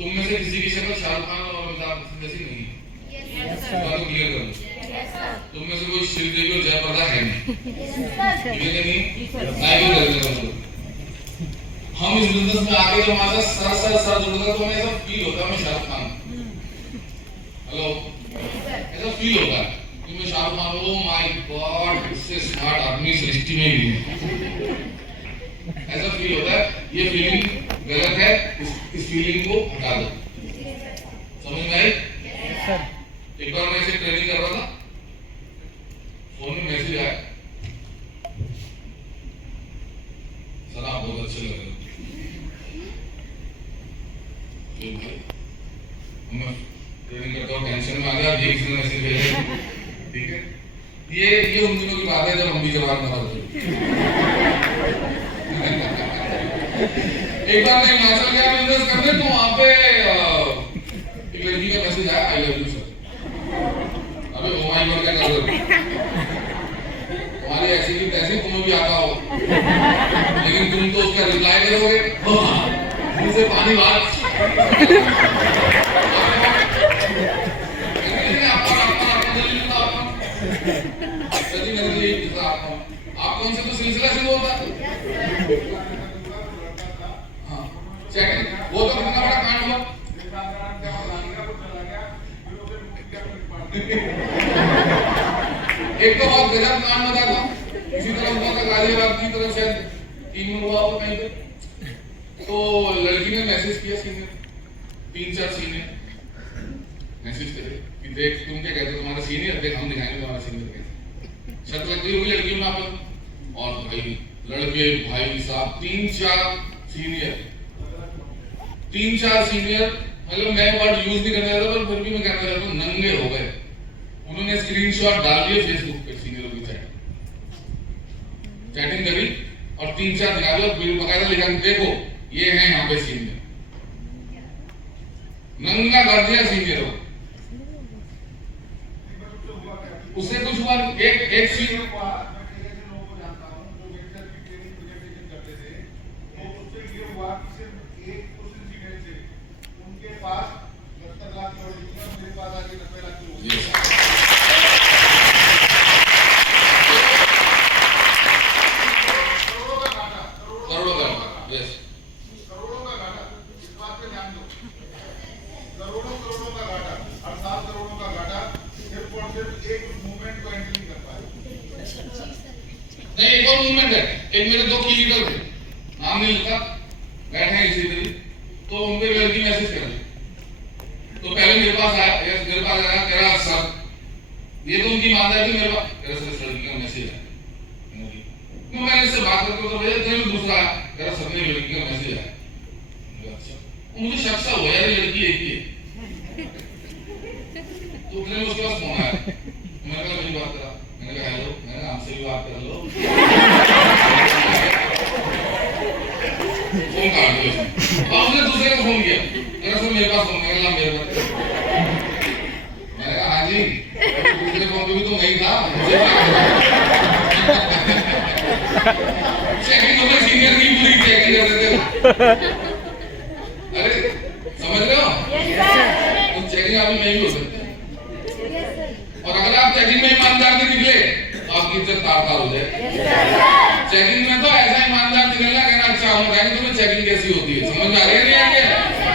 तुम में से किसी की शक्ल शाहरुख खान और अमिताभ बच्चन जैसी नहीं है। बात क्लियर करो। तुम में से कोई श्रीदेवी और जयप्रदा है नहीं। हम इस बिजनेस में आगे जब हमारा सर जुड़ता तो हमें ऐसा फील होता है मैं शाहरुख खान। हेलो, ऐसा फील होता है कि मैं Shahrukh Khan. Oh my God, इससे स्मार्ट आदमी सृष्टि में ही नहीं है। ऐसा फील होता है। ये फीलिंग गलत है। इस फीलिंग को हटा दो। समझ में आई? एक बार मैं इसे ट्रेनिंग कर रहा था, फोन में मैसेज आया, सर आप बहुत अच्छे लग रहे हो। भाई मैं ट्रेनिंग करता हूँ, टेंशन में आ गया, एक से मैसेज भेजा। ठीक है, ये उन दिनों की बात है जब हम भी जवाब मारा थे। एक बार मैं हिमाचल गया बिजनेस करने, तो वहां पे एक लड़की का मैसेज आया, आई लव यू सर। अबे ओ माय गॉड, क्या कर रहे हो? तुम्हारी ऐसी की तैसी तुम्हें भी आता हो, लेकिन तुम तो उसका रिप्लाई करोगे मुंह से पानी बात। आपको उनसे तो सिलसिला शुरू होता। हाँ, चेकिंग वो तो कितना बड़ा कांड हुआ। एक तो बहुत गजब कांड बता था। इसी तरह हुआ था गाजियाबाद की तरफ से टीम में हुआ हो कहीं पे। तो लड़की ने मैसेज किया सीनियर, 3-4 सीनियर मैसेज करे कि देख तुम क्या कहते हो, तुम्हारा सीनियर देख, हम दिखाएंगे तुम्हारा सीनियर कैसे। शक लगती होगी लड़की में आप। और भाई लड़के भाई साहब 3-4 सीनियर, मतलब मैं वर्ड यूज नहीं करना चाहता, पर फिर भी मैं कहना चाहता हूँ, नंगे हो गए। उन्होंने स्क्रीनशॉट डाल दिए फेसबुक पे सीनियरों की चैटिंग करी और 3-4 दिखा दो, बकायदा लिखा देखो ये है यहाँ पे सीनियर। नंगा कर दिया सीनियरों। उससे कुछ हुआ एक सीनियर उनके पास 70 लाख करोड़, मेरे पास आगे 90 लाख करोड़। करोड़ों का घाटा। इस बात पे ध्यान दो। करोड़ों का घाटा, 7 करोड़ों का घाटा सिर्फ और सिर्फ एक मूवमेंट को एंट्री नहीं कर पाए। नहीं, एक और मूवमेंट है। एक मेरे 2 की लीडर थे, नाम नहीं लिखा, बैठे हैं इसी तरह। तो उनके लड़की मैसेज कर दी। तो पहले मेरे पास आया, कह रहा सर, ये तो उनकी ईमानदारी थी। मेरे पास लड़की का मैसेज आया। मैंने इससे बात करके तो भैया तेरे में दूसरा कह रहा सर ने लड़की का मैसेज आया। अच्छा, मुझे शक सा हुआ यार लड़की एक ही है। तो फिर उसके पास फोन आया, मैंने कहा मेरी बात करा। मैंने कहा हेलो, मैंने आपसे भी बात कर लो। फोन काट दिया उसने दूसरे को फोन किया, कह रहा मेरे पास फोन। मैंने कहा मेरे पास। मैंने कहा हाँ जी, दूसरे फोन पे भी तो नहीं था। चेकिंग हो गई, सीनियर की पूरी चेकिंग कर देते। अरे समझ रहे हो? तो चेकिंग आप में भी हो सकती है। और अगर आप चेकिंग में ईमानदार नहीं निकले तो आपकी इज्जत तार-तार हो जाए। चेकिंग में तो ऐसा ईमानदार निकलना, कहना अच्छा हम बताएंगे तुम्हें चेकिंग कैसी होती है। समझ में आ रही है नहीं आ रही है?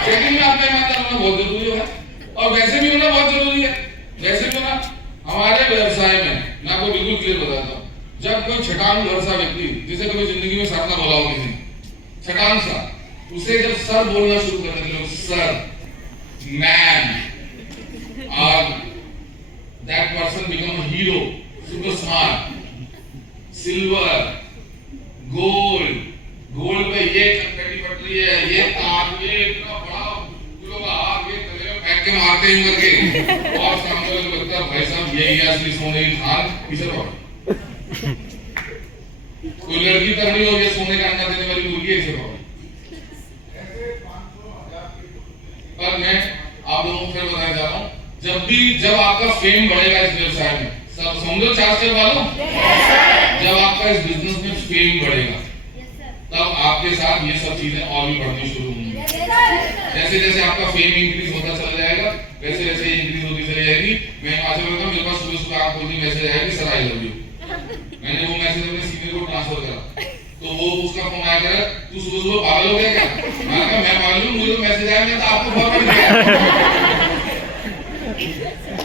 चेकिंग में आपका ईमानदार होना बहुत जरूरी है, और वैसे भी होना बहुत जरूरी है। वैसे भी होना हमारे व्यवसाय में, मैं आपको बिल्कुल क्लियर बताता हूँ, जब कोई छटान भरसा व्यक्ति, जिसे कभी जिंदगी में सर ना बोला हो किसी ने, छटान सा, उसे जब सर बोलना शुरू करने लगे, सर, मैन, और that person become a hero, super smart, silver, gold पे ये चमकती पटरी है, ये तार, ये इतना बड़ा किलो का हाथ, ये तले में फेंक के मारते हैं करके, और सामने वाले को लगता है भाई साहब यही है असली सोने की खान। किसे पकड़? कोई लड़की तगड़ी हो गई, सोने का अंडा देने वाली मुर्गी ऐसे पकड़। पर मैं आप लोगों को फिर बताना चाह रहा हूँ, जब आपका फेम बढ़ेगा इस व्यवसाय में, सब समझो 4 स्टेप वालों, जब आपका इस बिजनेस में फेम बढ़ेगा, तब आपके साथ ये सब चीजें और भी बढ़नी शुरू होंगी। जैसे जैसे आपका फेम इंक्रीज होता चला जाएगा वैसे वैसे इंक्रीज होती चली जाएगी। मैं आज बोलता मेरे पास सुबह सुबह आपको भी मैसेज आया कि सर आई लव यू। मैंने वो मैसेज अपने सीनियर को ट्रांसफर करा तो वो उसका फोन आया करा तू सुबह सुबह पागल हो गया क्या? मैंने कहा मैं पागल हूं, मुझे तो मैसेज आया मैं तो आपको फॉरवर्ड किया।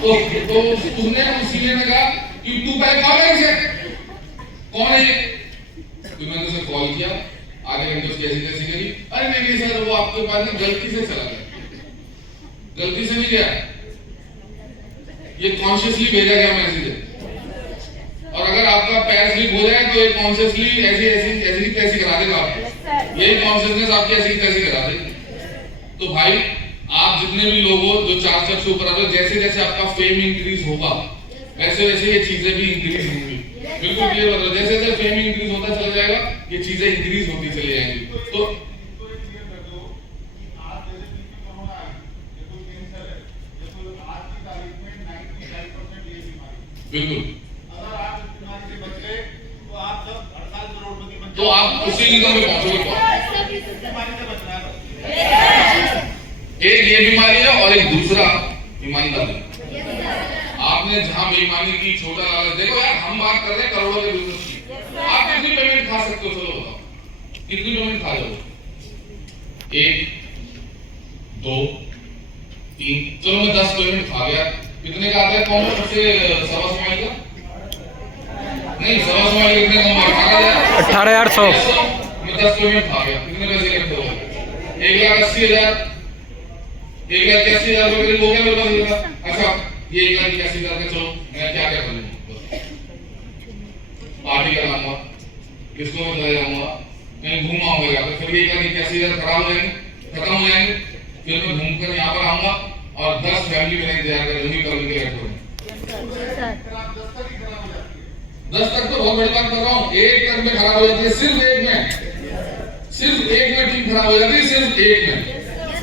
तो उसने सीनियर ने कहा कि तू पहले कॉल कर इसे, कौन है ये? तो मैंने उसे कॉल किया, आगे घंटे उसकी ऐसी तैसी करी, अरे नहीं सर वो आपके पास ना गलती से चला गया। गलती से नहीं गया, ये कॉन्शियसली भेजा गया मैसेज है। और अगर आपका पैर स्लिप हो जाए तो ये कॉन्शियसली ऐसी तैसी करा देगा आपको, यही कॉन्शियसनेस आपकी ऐसी तैसी करा देगी। तो भाई आप जितने भी लोग हो जो 4 स्टेप से ऊपर आ रहे हो, जैसे जैसे आपका फेम इंक्रीज होगा वैसे वैसे ये चीजें भी इंक्रीज होंगी। बिल्कुल क्लियर बताओ, जैसे जैसे फेम इंक्रीज होता चला जाएगा ये चीजें इंक्रीज होती चली जाएंगी। तो बिल्कुल तो आप उसी इनकम पे पहुंचोगे। एक ये बीमारी है और एक दूसरा ईमानदारी। आपने जहां बेईमानी की, छोटा लालच, देखो यार हम बात कर रहे हैं करोड़ों के बिजनेस की, आप कितनी पेमेंट खा सकते हो? चलो बताओ कितनी पेमेंट खा जाओगे? 1 2 3, चलो मैं 10 पेमेंट खा गया, कितने का आता है? कौन सबसे सवा समाई का नहीं, सवा समाई कितने का? 18,800। मैं 10 पेमेंट खा गया, कितने पैसे इकट्ठे हो गए? 1,80,000, 1,81,000 रुपए हो गया मेरे पास। अच्छा ये 1,81,000 का, चलो मैं क्या क्या करूंगा? पार्टी कराऊंगा, किसको मैं ले जाऊंगा, कहीं घूम आऊंगा, तो फिर 1,81,000 खराब हो जाएंगे, खत्म हो जाएंगे। फिर मैं घूमकर यहाँ पर आऊंगा और 10 फैमिली में इंतजार करूंगी कल के लिए। 10 तक तो बहुत बड़ी बात कर रहा हूँ, 1 तक में खराब हो जाती है, सिर्फ एक में टीम खराब हो जाती है, सिर्फ एक में।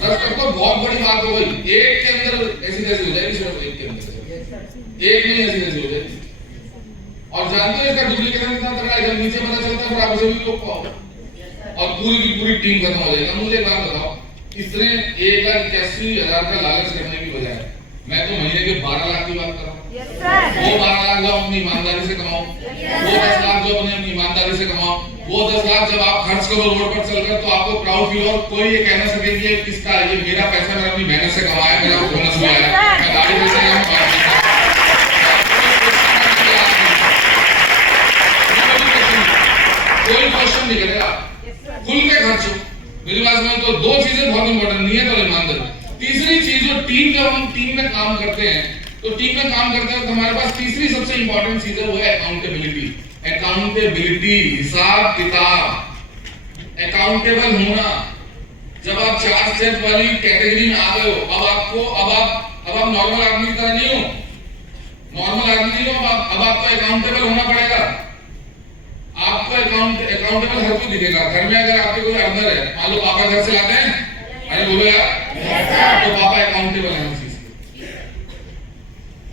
10 तक तो बहुत बड़ी बात हो गई, एक के अंदर ऐसी तैसी हो जाएगी, सिर्फ एक के अंदर, एक में ऐसी तैसी हो जाएगी। और जानते हो इसका डुप्लीकेशन कितना तगड़ा है, जब नीचे पता चलता है फिर आप उसे भी लोग पाओ और पूरी की पूरी टीम खत्म हो जाएगी। मुझे बात बताओ, इसने 1,81,000 का लालच करने की बजाय मैं तो महीने के 12 लाख की बात कर रहा हूँ। वो 12 लाख जो अपनी ईमानदारी से कमाओ, वो 10 लाख जो अपनी ईमानदारी से कमाओ, वो 10 लाख जब आप खर्च करो रोड पर चलकर तो आपको प्राउड फील हो, कोई ये कह ना सके कि ये किसका है, ये मेरा पैसा, मैंने अपनी मेहनत से कमाया, मेरा बोनस भी आया, मैं गाड़ी में से कोई क्वेश्चन नहीं करेगा, खुल के खर्चो। मेरी बात में तो 2 चीजें बहुत इंपॉर्टेंट, नियत और ईमानदारी। तीसरी चीज जो टीम में काम करते हैं, तो टीम में काम करते हैं तो हमारे पास तीसरी सबसे इंपॉर्टेंट चीज है, वो है अकाउंटेबिलिटी। हिसाब किताब, अकाउंटेबल होना। जब आप 4 स्टेप वाली कैटेगरी में आ गए हो, अब आप नॉर्मल आदमी की तरह नहीं हो, अब आपको अकाउंटेबल होना पड़ेगा। आपको अकाउंटेबल हर कोई दिखेगा। घर में अगर आपके कोई अर्नर है, मान लो पापा घर से लाते हैं, अरे बोलो यार, तो पापा अकाउंटेबल है उस चीज के,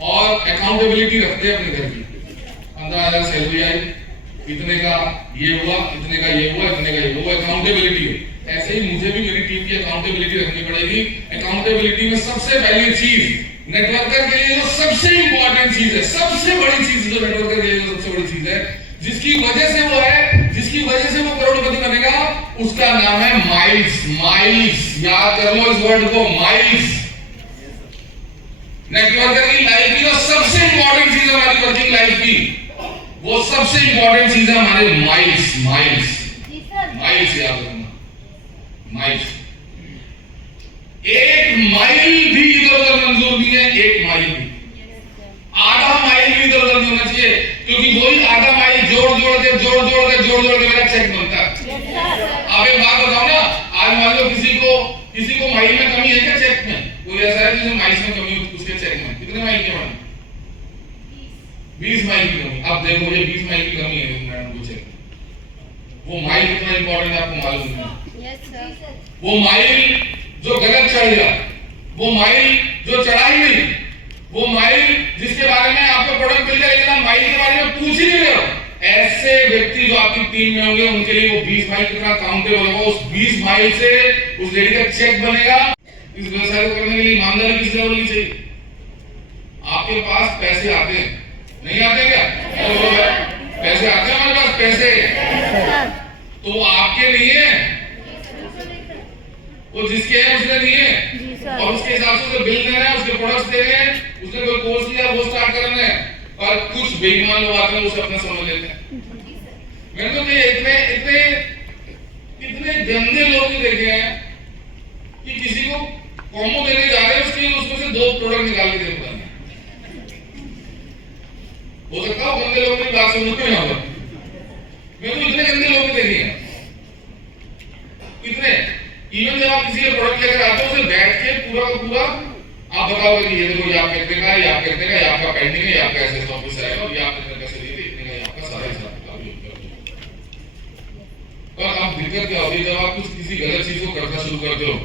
और अकाउंटेबिलिटी रखते हैं अपने घर की। 15,000 सैलरी आई, इतने का ये हुआ, इतने का ये हुआ, इतने का ये हुआ, अकाउंटेबिलिटी है। ऐसे ही मुझे भी मेरी टीम की अकाउंटेबिलिटी रखनी पड़ेगी। अकाउंटेबिलिटी में सबसे पहली चीज नेटवर्कर के लिए जो सबसे इंपॉर्टेंट चीज है, सबसे बड़ी चीज जो नेटवर्कर के लिए सबसे बड़ी चीज है, जिसकी वजह से वो करोड़पति बनेगा, उसका नाम है माइल्स। याद कर लो इस वर्ड को, माइल्स। नेटवर्कर की लाइफ की जो सबसे इंपॉर्टेंट चीज है हमारी वर्किंग लाइफ की, वो सबसे इंपॉर्टेंट चीज है हमारे माइल्स याद रखना, माइल्स। 1 माइल भी इधर-उधर मंजूर नहीं है, 1 माइल भी, आधा माइल भी इधर-उधर नहीं होना चाहिए, क्योंकि वही आधा माइल जोड़ के मेरा चेक बनता है। अब एक बात बताओ ना, आज मान लो किसी को माइल में कमी है क्या? चेक में कोई ऐसा है जिसे माइल में कमी हो, उसके चेक में कितने माइल की कमी? 20 माइल की कमी। अब देखो ये 20 माइल की कमी है मैडम को चेक, वो माइल कितना इंपॉर्टेंट है आपको मालूम नहीं। Yes sir. वो माइल जो गलत चढ़ गया, वो माइल जो चढ़ा ही नहीं, वो माइल जिसके बारे में आपको प्रोडक्ट मिल जाए लेकिन आप माइल के बारे में पूछ ही नहीं रहे हो, ऐसे व्यक्ति जो आपकी टीम में होंगे उनके लिए वो 20 माइल कितना काउंटेबल होगा, उस 20 माइल से उस लेडी का चेक बनेगा। इस व्यवसाय को करने के लिए ईमानदारी किस लेवल की चाहिए? आपके पास पैसे आते हैं, नहीं आते क्या? पैसे आते हैं हमारे पास, पैसे तो वो आपके नहीं है, वो जिसके है उसने नहीं है, और उसके हिसाब से बिल देना है, उसके प्रोडक्ट्स देने हैं, उसने कोई कोर्स लिया वो स्टार्ट करना है। और कुछ बेईमान लोग आते हैं उसे अपना समझ लेते हैं। मैंने तो इतने गंदे लोग ही देखे हैं कि किसी को कॉम्बो देने जा रहे हैं, उसके उसमें से 2 प्रोडक्ट निकाल के दे रहे हैं। हो सकता है गंदे लोगों की बात सुनते हैं यहाँ पर। मैंने तो इतने गंदे लोग देखे हैं, इतने। इवन जब आप किसी का प्रोडक्ट लेकर आते हो, उसे बैठ के पूरा का पूरा आप बताओगे कि ये देखो ये आप करते का, ये आप करते का, ये आपका पेंडिंग है, ये आपका एसएस ऑफिस आएगा, और ये आपने कैसे दिए थे, इतने का ये आपका सारा हिसाब किताब होगा। पर आप दिक्कत क्या होती है, जब आप कुछ किसी गलत चीज को करना शुरू करते हो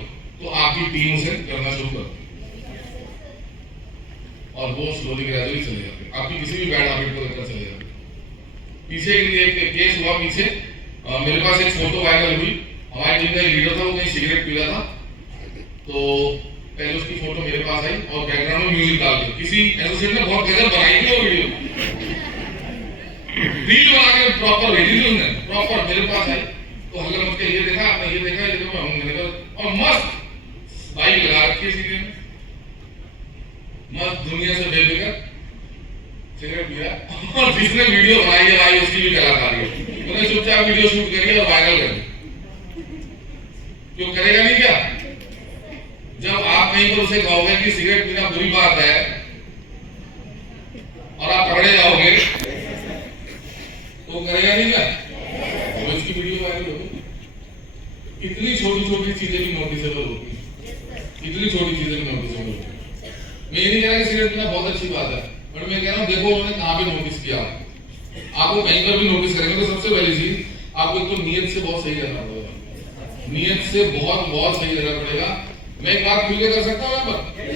तो आपकी टीम उसे करना शुरू करती है और वो स्लोली ग्रेजुअली चले जाते हैं, आपकी किसी भी बैड हैबिट को लेकर चले जाते हैं। पीछे एक केस हुआ, पीछे मेरे पास एक फोटो वायरल हुई। हमारी टीम का लीडर था, वो कहीं सिगरेट पी रहा था, तो पहले उसकी फोटो मेरे पास आई और बैकग्राउंड में म्यूजिक डाल दिया। किसी एसोसिएट ने बहुत गजब बनाई थी वो वीडियो, रील बना के प्रॉपर भेजी थी उसने, प्रॉपर मेरे पास आई। तो हल्ला मच के ये देखा, आपने ये देखा, ये देखा, मैंने कहा, और मस्त बाइक लगा रखी है सीधे में, मस्त दुनिया से बेफिक्र सिगरेट पी रहा। और जिसने वीडियो बनाई है भाई उसकी भी कलाकारी है, उन्होंने चुपचाप वीडियो शूट करी और वायरल कर दी। क्यों करेगा नहीं क्या? जब आप कहीं पर उसे कहोगे कि सिगरेट पीना बुरी बात है और आप पकड़े जाओगे तो करेगा नहीं क्या? तो इसकी वीडियो वायरल होगी। इतनी छोटी छोटी चीजें भी नोटिसेबल होती है, इतनी छोटी चीजें भी नोटिसेबल होती है। मैं ये नहीं कह रहा कि सिगरेट पीना बहुत अच्छी बात है, बट मैं कह रहा हूँ देखो उन्होंने कहाँ पे नोटिस किया। आपको कहीं पर भी नोटिस करेंगे तो सबसे पहली चीज आपको एक तो नीयत से बहुत सही रहना पड़ेगा, नीयत से बहुत सही रहना पड़ेगा। मैं एक बात खुल के कर सकता हूँ यहाँ पर,